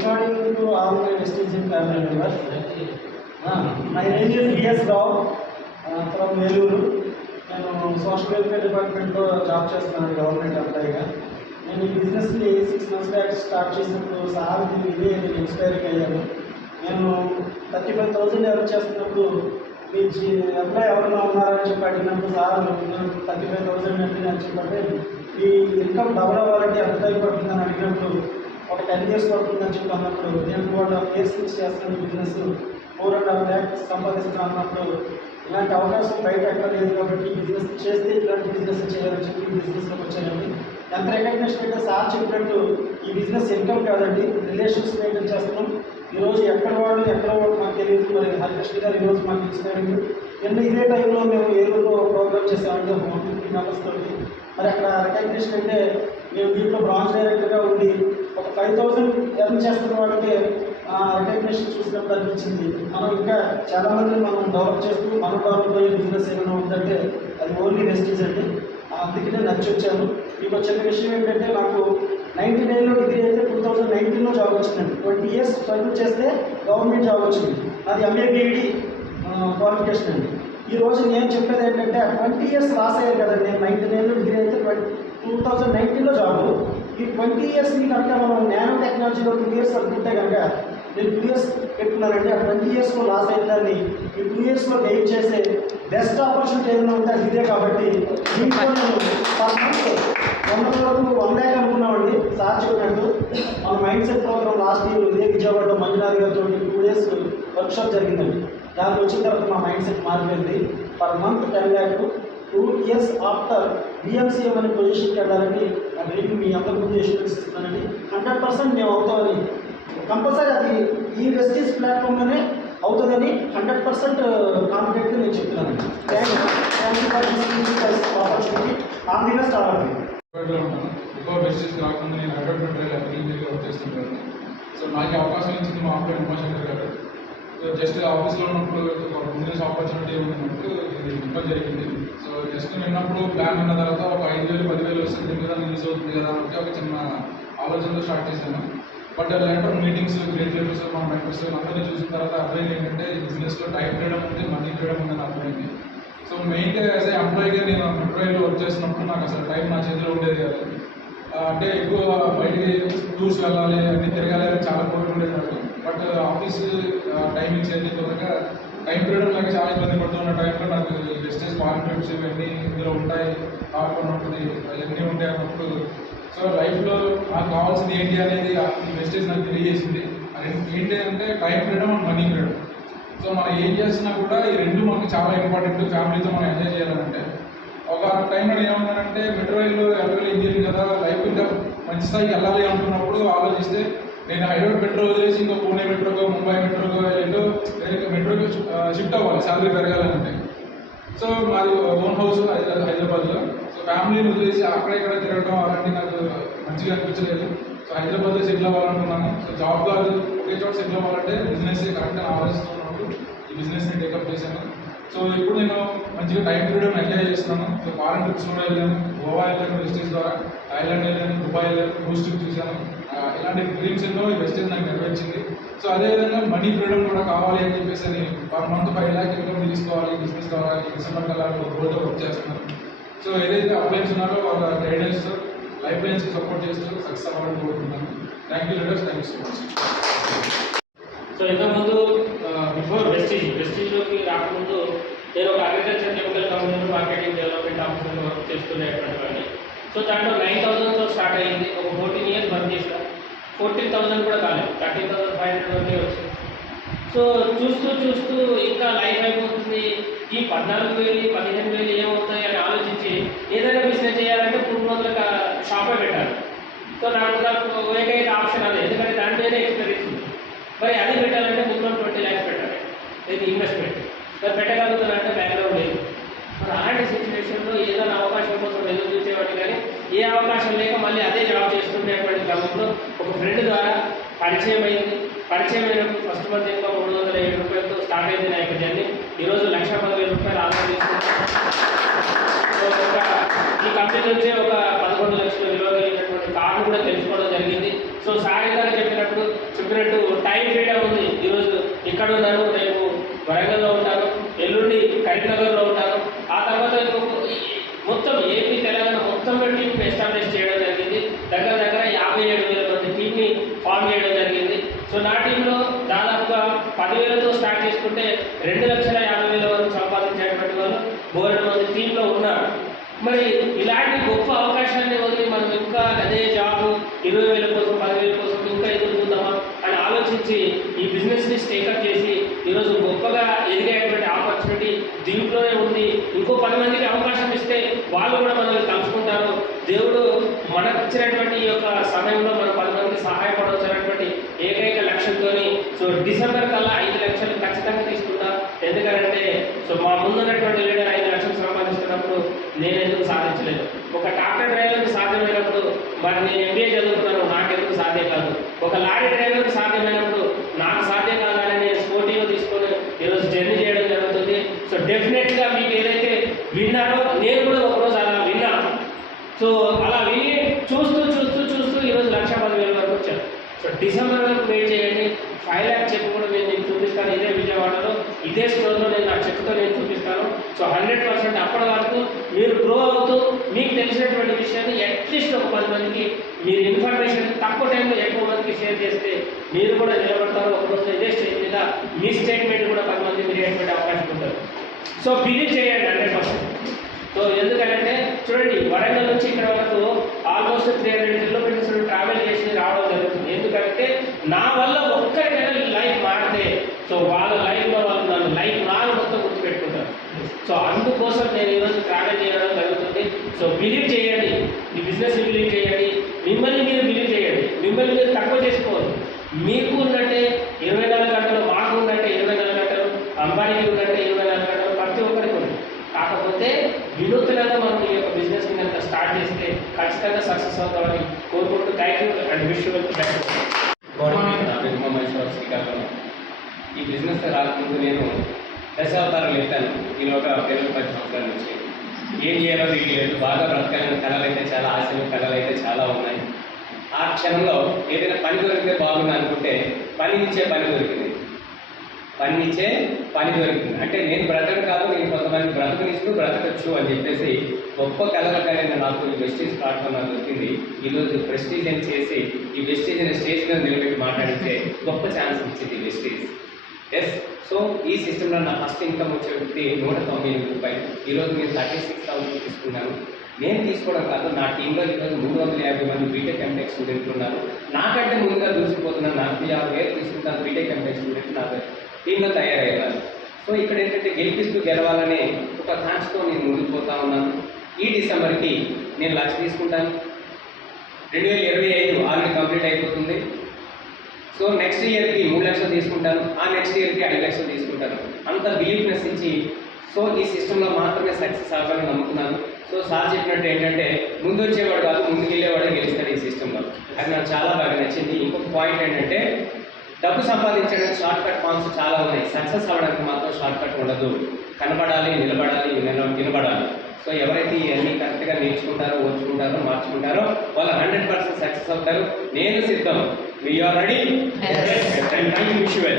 Regarding to all my Vestige family members, my name is V.S. Rao from Veluru. నేను social welfare డిపార్ట్మెంట్లో job చేస్తున్నాను government ఎంప్లాయీగా. నేను ఈ బిజినెస్ని 6 months బ్యాక్ స్టార్ట్ చేసినప్పుడు సార్ ఇదే నేను ఇన్స్పైరింగ్ అయ్యాను. నేను 35,000 ఎర్న్ చేస్తున్నప్పుడు మీ ఎంప్లాయ్ ఎవరైనా ఉన్నారని చెప్పి అడిగినప్పుడు సార్ నేను 35,000 అంటే అని చెప్పంటే ఈ ఇన్కమ్ డబుల్ అవ్వాలంటే ఎంత టైం పడుతుందని అడిగినప్పుడు ఒక 10 years పడుతుందని చెప్పి అన్నప్పుడు నేను 2.5 years నుంచి చేస్తున్న బిజినెస్ 4.5 lakhs సంపాదిస్తున్నాను అన్నప్పుడు ఇలాంటి అవకాశం బయట ఎక్కడ లేదు కాబట్టి బిజినెస్ చేస్తే ఇలాంటి బిజినెస్ చేయాలని చెప్పి బిజినెస్లోకి వచ్చానండి. ఎంత రికగ్నిషన్ అంటే సార్ చెప్పినట్టు ఈ బిజినెస్ ఇన్కమ్ కాదండి, రిలేషన్స్ మెయింటైన్ చేస్తున్నాం. ఈరోజు ఎక్కడ వాడు మాకు తెలియదు. మరి హరికృష్ణ గారు ఈరోజు మాకు ఇన్స్పైరింగ్. నిన్న ఇదే టైంలో మేము ఏలూరులో ప్రోగ్రామ్ చేసామంటే 150 members తోటి. మరి అక్కడ రికగ్నిషన్ అంటే మేము దీంట్లో బ్రాంచ్ డైరెక్టర్గా ఉండి ఒక 5,000 ఎర్న్ చేస్తున్న వాళ్ళకి రికగ్నిషన్ చూసినప్పుడు అనిపించింది మనం ఇంకా చాలామందిని మనం డెవలప్ చేస్తూ మనం డెవలప్ అయ్యే బిజినెస్ ఏమైనా ఉందంటే అది ఓన్లీ వెస్టీజ్ అండి. అందుకనే నచ్చి వచ్చాను. మీకు వచ్చిన విషయం ఏంటంటే నాకు 99లో డిగ్రీ అయితే 2019లో జాబ్ వచ్చిందండి. 20 years సర్వీస్ చేస్తే గవర్నమెంట్ జాబ్ వచ్చింది. అది MA BEd క్వాలిఫికేషన్ అండి. ఈరోజు నేను చెప్పేది ఏంటంటే 20 years లాస్ అయ్యారు కదండి. నేను 99లో డిగ్రీ అయితే 2019లో జాబ్. ఈ 20 yearsని కనుక మనం నానో టెక్నాలజీలో 2 years అనుకుంటే కనుక నేను 2 years పెట్టుకున్నానండి. ఆ 20 yearsలో లాస్ అయిందాన్ని ఈ 2 yearsలో గెయిన్ చేసే బెస్ట్ ఆపర్చునిటీ ఏదైనా ఉంటే అది ఇదే. కాబట్టి దీంట్లో నేను పర్ మంత్ 100 వరకు 1 lakh అనుకున్నామండి. సార్ చెప్పినట్టు మన mindset program last year ఇదే విజయవాడలో మంజునాథ్ గారితో 2 days వర్క్షాప్ జరిగిందండి. దానికి వచ్చిన తర్వాత మా మైండ్ సెట్ మారిపోయింది. Per month 10 lakh 2 years after BMCM అనే పొజిషన్కి వెళ్ళాలని రేపు మీ అందరి ముందు ఎష్యూరెన్స్ ఇస్తున్నానండి. 100% మేము అవుతామని కంపల్సరీ అది ఈ వెస్టీజ్ ప్లాట్ఫామ్లోనే అవుతుందని 100% కాన్ఫిడెంట్గా నేను చెప్తున్నాను. Thank you for opportunity. On the best all. Before Vestige కాకుండా నేను అడ్వర్టైజ్మెంట్ అగ్రికల్చర్గా వర్క్ చేస్తుంటాను. సో నాకు అవకాశం ఇచ్చింది మా అబ్బాయి ఉమాశంకర్ గారు. సో జస్ట్ ఆఫీస్లో ఉన్నప్పుడు ఒక బిజినెస్ ఆపర్చునిటీ ఉన్నప్పుడు ఇది ఇవ్వడం జరిగింది. సో జస్ట్ విన్నప్పుడు ప్లాన్ ఉన్న తర్వాత ఒక 5,000 10,000 వస్తుంది దీని మీద యూజ్ అవుతుంది కదా అంటే ఒక చిన్న ఆలోచనతో స్టార్ట్ చేశాను. But later meetings great leaders మా మెంటర్స్ అందరినీ చూసిన తర్వాత అర్థమైంది ఏంటంటే ఈ బిజినెస్లో టైం ఫ్రీడమ్ ఉంది, మనీ ఫ్రీడమ్ ఉందని అర్థమైంది. సో మెయిన్గా యాజ్ ఏ ఎంప్లాయీగా నేను మెట్రోలో వర్క్ చేసినప్పుడు నాకు అసలు టైం నా చేతిలో ఉండేది కాదు. అంటే ఎక్కువ బయటికి టూర్స్ వెళ్ళాలి, అన్నీ తిరగాలి అని చాలా కోరిక ఉండేది నాకు. బట్ ఆఫీస్ టైమింగ్స్ అన్నీ త్వరగా టైం ఫ్రీడమ్ లేక చాలా ఇబ్బంది పడుతున్న టైంలో నాకు వెస్టేజ్ పార్ట్నర్షిప్స్ ఇవన్నీ ఇందులో ఉంటాయి, కార్పొరేట్ ఉంటుంది, అవన్నీ ఉంటాయి అన్నప్పుడు సో లైఫ్లో నాకు కావాల్సింది ఏంటి అనేది ఈ వెస్టేజ్ నాకు తెలియజేసింది. అది ఏంటి అంటే time freedom and money freedom. So మనం ఏం చేసినా కూడా ఈ రెండు మనకి చాలా ఇంపార్టెంట్. ఫ్యామిలీతో మనం ఎంజాయ్ చేయాలంటే ఒక టైంలో ఏమన్నానంటే మెట్రోలో ఎలక్ట్రికల్ ఇంజనీరింగ్ కదా, లైఫ్ ఇంకా మంచి స్థాయికి వెళ్ళాలి అనుకున్నప్పుడు ఆలోచిస్తే నేను హైదరాబాద్ మెట్రో వదిలేసి ఇంకా పూణే మెట్రోకో ముంబై మెట్రోకో వెళ్ళో వేరే మెట్రోకి షిఫ్ట్ అవ్వాలి శాలరీ పెరగాలంటే. సో మాది ఓన్ హౌస్ హైదరాబాద్లో. సో ఫ్యామిలీని వదిలేసి అక్కడ ఇక్కడ తిరగడం అలాంటి నాకు మంచిగా అనిపించలేదు. సో హైదరాబాద్లో సెటిల్ అవ్వాలనుకున్నాను. సో జాబ్ కాదు, ఒకే చోట సెటిల్ అవ్వాలంటే బిజినెస్ కరెక్ట్గా ఆలోచిస్తున్నప్పుడు ఈ బిజినెస్ని టేకప్ చేశాను. సో ఇప్పుడు నేను మంచిగా టైం ఫ్రీడమ్ ఎంజాయ్ చేస్తున్నాను. సో ఫారెన్ ట్రిప్స్ కూడా వెళ్ళాను, గోవా వెళ్ళాను వెస్టేజ్ ద్వారా, థాయిలాండ్ వెళ్ళాను, దుబాయ్ వెళ్ళాను, క్రూజ్ ట్రిప్ చూశాను. ఇలాంటి డ్రీమ్స్ ఎన్నో ఈ వెస్టేజ్ నాకు నెరవేర్చింది. సో అదేవిధంగా మనీ ఫ్రీడమ్ కూడా కావాలి అని చెప్పేసి అని పర్ మంత్ 5 lakh ఇన్కమ్ తీసుకోవాలి బిజినెస్ ద్వారా డిసెంబర్ కల్లా రోజుతో వర్క్ చేస్తున్నాను. సో ఏదైతే అప్లైన్స్ ఉన్నారో వాళ్ళ గైడెన్స్ లైఫ్ లైన్స్కి సపోర్ట్ చేస్తూ సక్సెస్ అవ్వాలని కోరుకుంటున్నాను. Thank you leaders, thank you so much. So ఇంతకుముందు బిఫోర్ వెస్టీజ్లోకి రాకముందు నేను ఒక అగ్రికల్చర్ కెమికల్ కంపెనీలో మార్కెటింగ్ డెవలప్మెంట్ ఆఫీసర్గా వర్క్ చేస్తున్నటువంటి వాడిని. సో దాంట్లో 9,000తో స్టార్ట్ అయ్యింది. ఒక 14 years వర్క్ చేసిన 14,000 కూడా కాలేదు, 13,500 వరకే వచ్చింది. సో చూస్తూ ఇంకా లైఫ్ అయిపోతుంది, ఈ 14,000 15,000 ఏమవుతాయి అని ఆలోచించి ఏదైనా బిజినెస్ చేయాలంటే పుట్టుమొదలుగా షాపే పెట్టాలి. సో నాకు ఏకైక ఆప్షన్ అదే, ఎందుకంటే దాని మీదే ఎక్స్పీరియన్స్ ఉంది. మరి అది పెట్టాలంటే మినిమం 20 lakhs పెట్టాలి, ఇది ఇన్వెస్ట్మెంట్. మరి పెట్టగలుగుతానంటే బ్యాక్గ్రౌండ్ లేదు. మరి అలాంటి సిచ్యువేషన్లో ఏదైనా అవకాశం కోసం ఎదురు చూసేవాడు, కానీ ఏ అవకాశం లేక మళ్ళీ అదే జాబ్ చేస్తుండేటువంటి క్రమంలో ఒక ఫ్రెండ్ ద్వారా పరిచయం అయింది. పరిచయం అయినప్పుడు ఫస్ట్ మంత్ ఇంకా 307 రూపాయలతో స్టార్ట్ అయింది నా యొక్క జర్నీ. ఈరోజు 1,10,000 ఆదాయం తీసుకుంటాను. ఈ కంపెనీ నుంచి ఒక 11 లక్షల విలువ కలిగినటువంటి కార్డు కూడా తెలుసుకోవడం జరిగింది. సో సార్ గారు చెప్పినప్పుడు ఇక్కడ ఉన్నాను, రేపు వరంగల్లో ఉంటాను, ఎల్లుండి కరీంనగర్లో ఉంటాను. ఆ తర్వాత మొత్తం ఏపీ తెలంగాణ మొత్తంలో టీంని ఎస్టాబ్లిష్ చేయడం జరిగింది. దగ్గర 57,000 మంది టీంని ఫామ్ చేయడం జరిగింది. సో నా టీంలో దాదాపుగా 10,000తో స్టార్ట్ చేసుకుంటే 2,50,000 వరకు సంపాదించేటువంటి వాళ్ళు బోలెడు మంది టీంలో ఉన్నారు. మరి ఇలాంటి గొప్ప అవకాశాన్ని వదిలి మనం ఇంకా అదే జాబ్ 20,000 కోసం 10,000 కోసం ఇంకా ఎదురు చూద్దామా అని ఆలోచించి ఈ బిజినెస్ని స్టేకప్ చేసి ఈరోజు గొప్పగా ఎదిగేటువంటి ఆపర్చునిటీ దీంట్లోనే ఉంది. ఇంకో 10 మందికి అవకాశం ఇస్తే వాళ్ళు కూడా మనల్ని తలుచుకుంటారు. దేవుడు మనకు ఇచ్చినటువంటి ఈ యొక్క సమయంలో మనం 10 మందికి సహాయపడవచ్చినటువంటి ఏకైక లక్ష్యంతో సో డిసెంబర్ కల్లా 5 లక్షలు ఖచ్చితంగా తీసుకుంటా. ఎందుకంటే సో మా ముందున్నటువంటి లీడర్ 5 లక్షలు సంపాదిస్తున్నప్పుడు నేను ఎందుకు సాధించలేదు? ఒక ట్రాక్టర్ డ్రైవర్కి సాధ్యమైనప్పుడు మరి నేను MBA చదువుకున్నాను, నాకెందుకు సాధ్యం కాదు? ఒక లారీ డ్రైవర్కి సాధ్యమైనప్పుడు నాకు సాధ్యం కాదని నేను స్పోర్టివ్గా తీసుకొని ఈరోజు జర్నీ చేయడం జరుగుతుంది. సో డెఫినెట్గా మీకు ఏదైతే విన్నారో నేను కూడా ఒకరోజు అలా విన్నాను. సో అలా విని చూస్తూ ఈరోజు 1,10,000 వరకు వచ్చాను. సో డిసెంబర్ వరకు వెయిట్ చేయండి. 5 lakh చెక్ కూడా నేను మీకు చూపిస్తాను. ఇదే విజయవాడలో ఇదే స్టోర్లో నేను నా చెక్తో నేను చూపిస్తాను. సో 100% అప్పటి వరకు మీరు గ్రో అవుతూ మీకు తెలిసినటువంటి విషయాన్ని అట్లీస్ట్ ఒక 10 మందికి మీరు ఇన్ఫర్మేషన్ తక్కువ టైంలో ఎక్కువ మందికి షేర్ చేస్తే మీరు కూడా నిలబడతారు. ఒకరోజు ఇదే స్టేజ్ మీద మీ స్టేట్మెంట్ కూడా 10 మంది మీరు అయ్యేటువంటి అవకాశం ఉంటుంది. సో బిలీవ్ చేయండి 100%. సో ఎందుకంటే చూడండి, వరంగల్ నుంచి ఇక్కడ వరకు ఆల్మోస్ట్ 300 కిలోమీటర్స్ ట్రావెల్ చేసి రావడం జరుగుతుంది. ఎందుకంటే నా వల్ల ఒక్కరికైనా లైఫ్ మారితే సో వాళ్ళ లైఫ్లో వాళ్ళు నన్ను లైఫ్ లాంగ్ మొత్తం గుర్తుపెట్టుకుంటారు. సో అందుకోసం నేను ఈరోజు ట్రావెల్ చేయడం జరుగుతుంది. సో బిలీవ్ చేయండి, ఈ బిజినెస్ని బిలీవ్ చేయండి, మిమ్మల్ని మీరు బిలీవ్ చేయండి. మిమ్మల్ని మీరు తక్కువ చేసుకోవద్దు. మీకు ఉన్నట్టే 24 గంటలు, మాకు ఉన్నట్టే 24 గంటలు, అంబానీకి ఉన్నట్టే 24 గంటలు, ప్రతి ఒక్కరికి ఉంది. కాకపోతే వినూత్నంగా మనం ఈ యొక్క బిజినెస్ని కనుక స్టార్ట్ చేస్తే ఖచ్చితంగా సక్సెస్ అవుతామని కోరుకుంటూ thank you and wish you well. Srikakulam. ఈ బిజినెస్ రాకముందు నేను దశావతారాలు ఎత్తాను. నేను ఒక 10 సంవత్సరాల నుంచి ఏం చేయాలో తెలియలేదు. బాగా బ్రతకాలని కళలు అయితే చాలా ఆశలు, కళలు అయితే చాలా ఉన్నాయి. ఆ క్షణంలో ఏదైనా పని దొరికితే బాగుంది అనుకుంటే పనినిచ్చే పని దొరికింది. అంటే నేను బ్రతకడం కాదు, నేను కొంతమంది బ్రతకనిస్తూ బ్రతకచ్చు అని చెప్పేసి గొప్ప కళలకైనా నాకు ఈ వెస్టీజ్ ప్లాట్ఫామ్ నాకు దొరికింది. ఈరోజు ప్రెస్టీజ్ అని చేసి ఈ వెస్టీజ్ని స్టేజ్ మీద నిలబెట్టి మాట్లాడితే గొప్ప ఛాన్స్ ఇచ్చింది వెస్టీజ్. ఎస్. సో ఈ సిస్టంలో నా ఫస్ట్ ఇన్కమ్ వచ్చేటి 198 రూపాయలు. ఈరోజు నేను 36,000 తీసుకున్నాను. నేను తీసుకోవడం కాదు, నా టీంలో ఈరోజు 350 మంది బీటెక్ ఎంటెక్ స్టూడెంట్లు ఉన్నారు. నాకంటే ముందుగా దూసిపోతున్నాను. 45,000 తీసుకుంటాను బీటెక్ ఎంటెక్ స్టూడెంట్ నా టీంలో తయారయ్యారు. సో ఇక్కడ ఏంటంటే గెలవాలనే ఒక థాట్స్తో నేను ముందుకు పోతా ఉన్నాను. ఈ డిసెంబర్కి నేను 1,00,000 తీసుకుంటాను. 2025 ఆల్రెడీ కంప్లీట్ అయిపోతుంది. సో నెక్స్ట్ ఇయర్కి 3 లక్షలు తీసుకుంటాను. ఆ నెక్స్ట్ ఇయర్కి 5 లక్షలు తీసుకుంటాను. అంత బిలీఫ్నెస్ ఇచ్చి సో ఈ సిస్టంలో మాత్రమే సక్సెస్ అవ్వాలని నమ్ముతున్నాను. సో సార్ చెప్పినట్టు ఏంటంటే ముందు వచ్చేవాడు కాదు, ముందుకు వెళ్ళేవాడే గెలుస్తాడు ఈ సిస్టంలో. అది నాకు చాలా బాగా నచ్చింది. ఇంకొక పాయింట్ ఏంటంటే డబ్బు సంపాదించడానికి షార్ట్ కట్ ఫామ్స్ చాలా ఉన్నాయి. సక్సెస్ అవ్వడానికి మాత్రం షార్ట్ కట్ ఉండదు. కనబడాలి, నిలబడాలి, వినబడాలి. సో ఎవరైతే ఇవన్నీ కరెక్ట్గా నేర్చుకుంటారో, ఓర్చుకుంటారో, మార్చుకుంటారో వాళ్ళు 100% సక్సెస్ అవుతారు. నేను సిద్ధం. We're ready. Thank you.